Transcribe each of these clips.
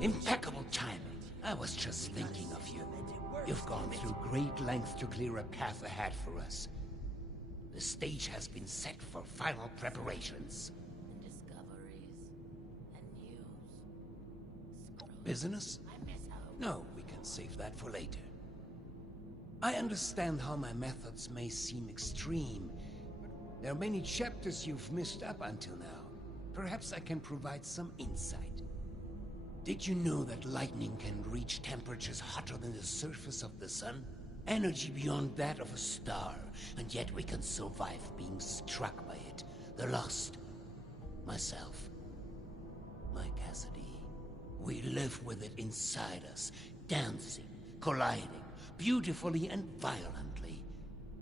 Impeccable timing. I was just thinking of you. You've gone through great lengths to clear a path ahead for us. The stage has been set for final preparations. Discoveries and news. Business? No, we can save that for later. I understand how my methods may seem extreme. There are many chapters you've missed up until now. Perhaps I can provide some insight. Did you know that lightning can reach temperatures hotter than the surface of the sun? Energy beyond that of a star, and yet we can survive being struck by it. The Lost. Myself. My Cassidy. We live with it inside us, dancing, colliding, beautifully and violently.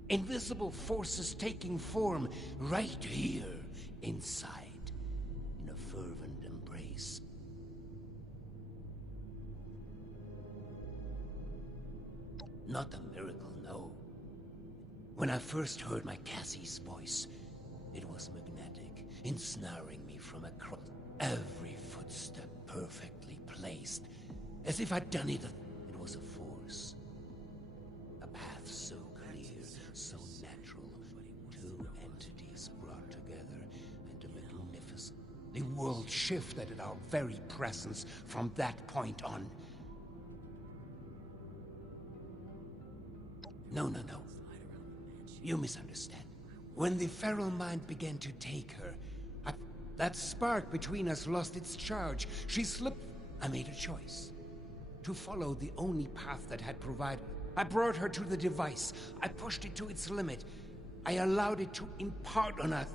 Invisible forces taking form right here, inside, in a fervent embrace. Not a miracle, no. When I first heard my Cassie's voice, it was magnetic, ensnaring me from across. Every footstep perfectly placed, as if I'd done it. It was a force. A path so clear, so natural. Two entities brought together into magnificent. The world shifted at our very presence from that point on. No. You misunderstand. When the feral mind began to take her, that spark between us lost its charge. She slipped. I made a choice. To follow the only path that had provided. I brought her to the device. I pushed it to its limit. I allowed it to impart on us.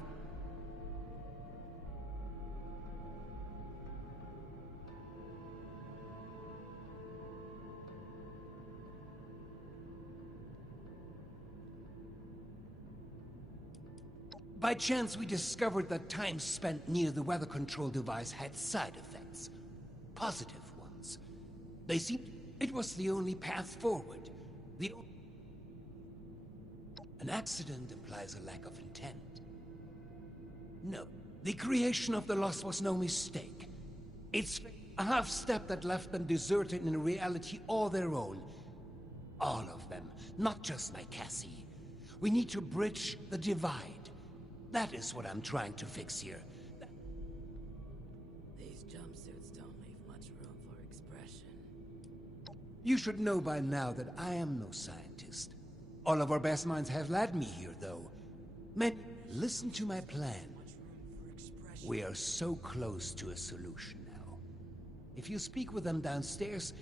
By chance, we discovered that time spent near the weather control device had side effects. Positive ones. They seemed... It was the only path forward. An accident implies a lack of intent. No. The creation of the Lost was no mistake. It's a half-step that left them deserted in a reality all their own. All of them. Not just my Cassie. We need to bridge the divide. That is what I'm trying to fix here. These jumpsuits don't leave much room for expression. You should know by now that I am no scientist. All of our best minds have led me here, though. Men, listen to my plan. We are so close to a solution now. If you speak with them downstairs...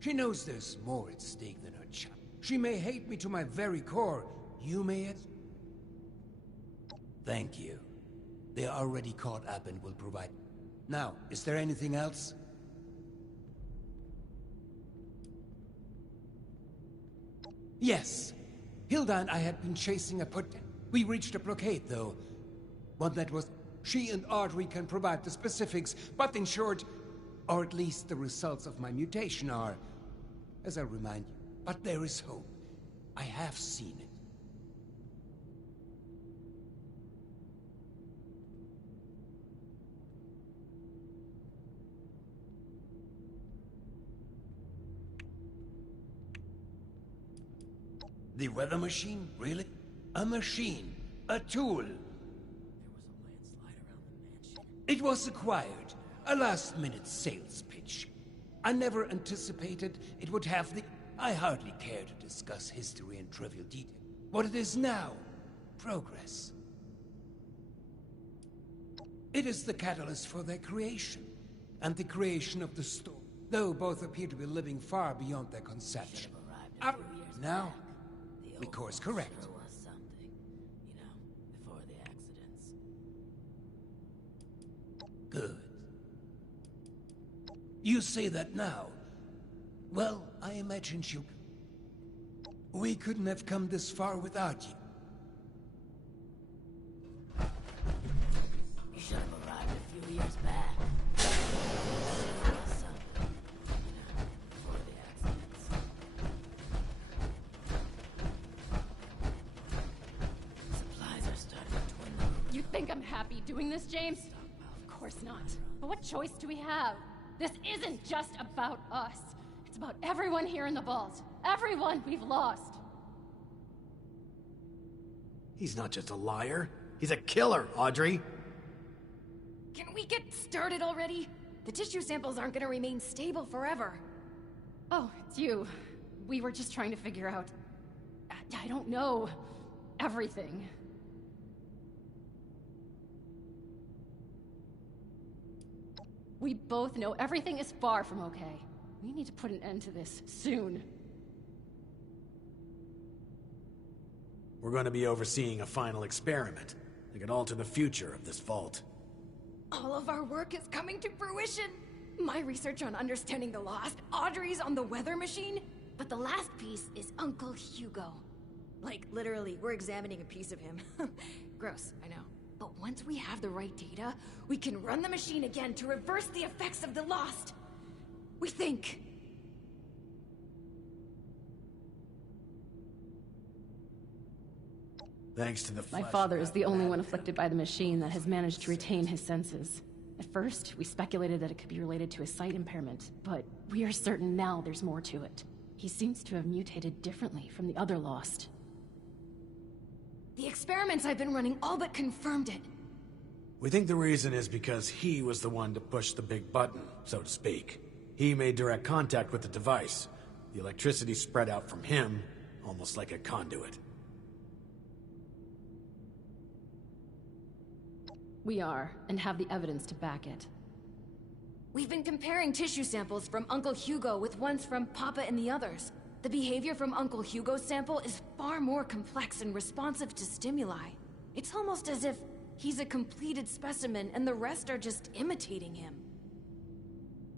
She knows there's more at stake than her child. She may hate me to my very core. You may... Thank you. They are already caught up and will provide... Now, is there anything else? Yes. Hilda and I had been chasing a We reached a blockade, though. One that was... She and Audrey can provide the specifics, but in short... Or at least the results of my mutation are... As I remind you. But there is hope. I have seen it. The weather machine? Really? A machine. A tool. There was a landslide around the mansion. It was acquired. A last-minute sales pitch. I never anticipated it would have the... I hardly care to discuss history in trivial detail. What it is now, progress. It is the catalyst for their creation, and the creation of the storm, though both appear to be living far beyond their conception. Up now, the course correct. Was something, before the accidents. Good. You say that now. Well, I imagine you... We couldn't have come this far without you. You should have arrived a few years think I'm happy doing this, James? Of course not. But what choice do we have? This isn't just about us. It's about everyone here in the vault. Everyone we've lost. He's not just a liar. He's a killer, Audrey. Can we get started already? The tissue samples aren't gonna remain stable forever. Oh, it's you. We were just trying to figure out... I don't know... everything. We both know everything is far from okay. We need to put an end to this, soon. We're going to be overseeing a final experiment that could alter the future of this vault. All of our work is coming to fruition! My research on understanding the lost, Audrey's on the weather machine, but the last piece is Uncle Hugo. Like, literally, we're examining a piece of him. Gross, I know. But once we have the right data, we can run the machine again to reverse the effects of the lost. We think. Thanks to the My father is the only one afflicted by the machine that has managed to retain his senses. At first, we speculated that it could be related to a sight impairment, but we are certain now there's more to it. He seems to have mutated differently from the other lost. The experiments I've been running all but confirmed it. We think the reason is because he was the one to push the big button, so to speak. He made direct contact with the device. The electricity spread out from him, almost like a conduit. We are, and have the evidence to back it. We've been comparing tissue samples from Uncle Hugo with ones from Papa and the others. The behavior from Uncle Hugo's sample is far more complex and responsive to stimuli. It's almost as if he's a completed specimen and the rest are just imitating him.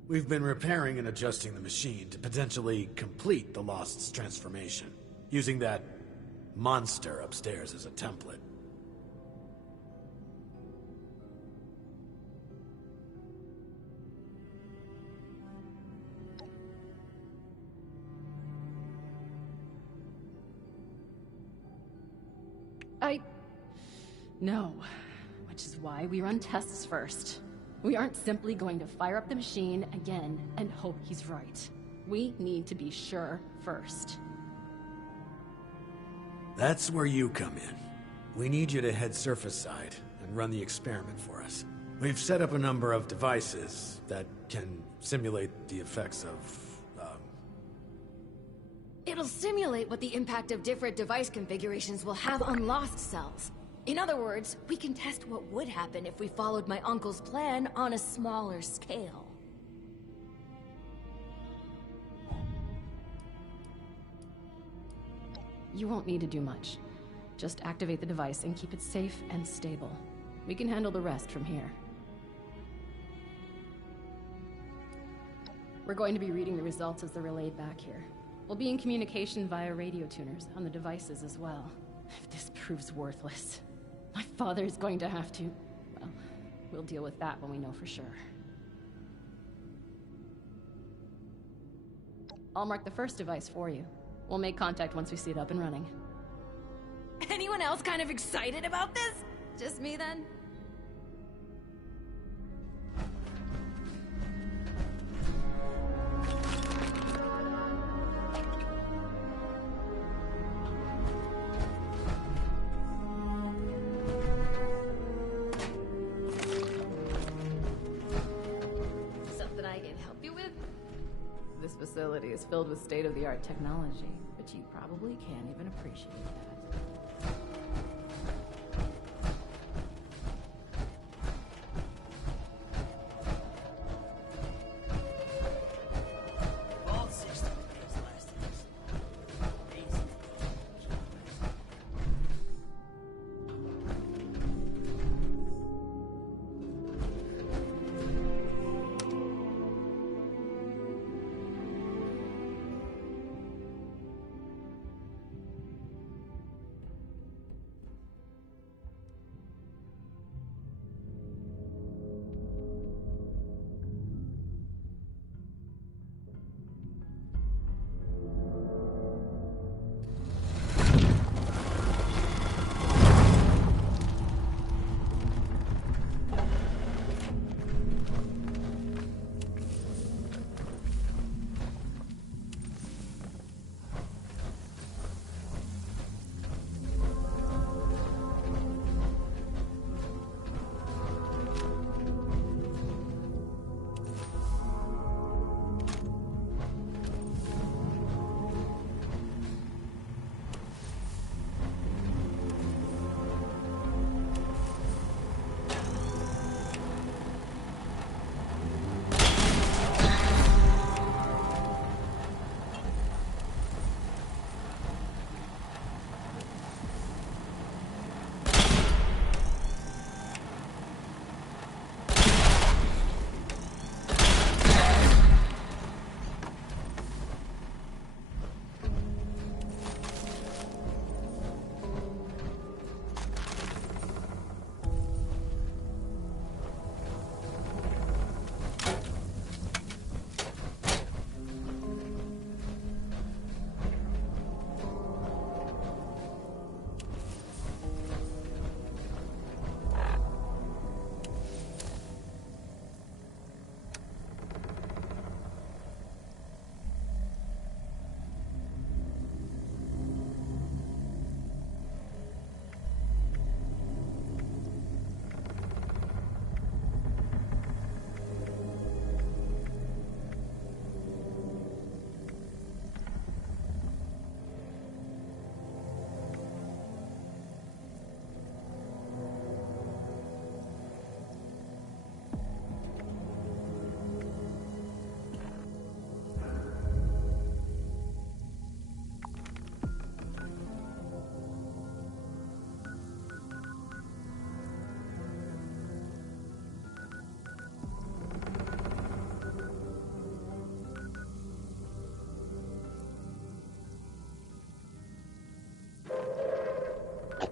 We've been repairing and adjusting the machine to potentially complete the Lost's transformation, using that monster upstairs as a template. No. Which is why we run tests first. We aren't simply going to fire up the machine again and hope he's right. We need to be sure first. That's where you come in. We need you to head surface side and run the experiment for us. We've set up a number of devices that can simulate the effects of, It'll simulate what the impact of different device configurations will have on lost cells. In other words, we can test what would happen if we followed my uncle's plan on a smaller scale. You won't need to do much. Just activate the device and keep it safe and stable. We can handle the rest from here. We're going to be reading the results as they're relayed back here. We'll be in communication via radio tuners on the devices as well. If this proves worthless, my father is going to have to... well, we'll deal with that when we know for sure. I'll mark the first device for you. We'll make contact once we see it up and running. Anyone else kind of excited about this? Just me then? Something I can help you with? This facility is filled with state-of-the-art technology, but you probably can't even appreciate that.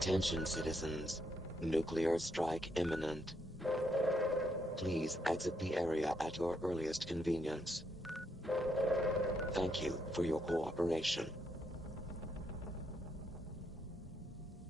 Attention citizens. Nuclear strike imminent. Please exit the area at your earliest convenience. Thank you for your cooperation.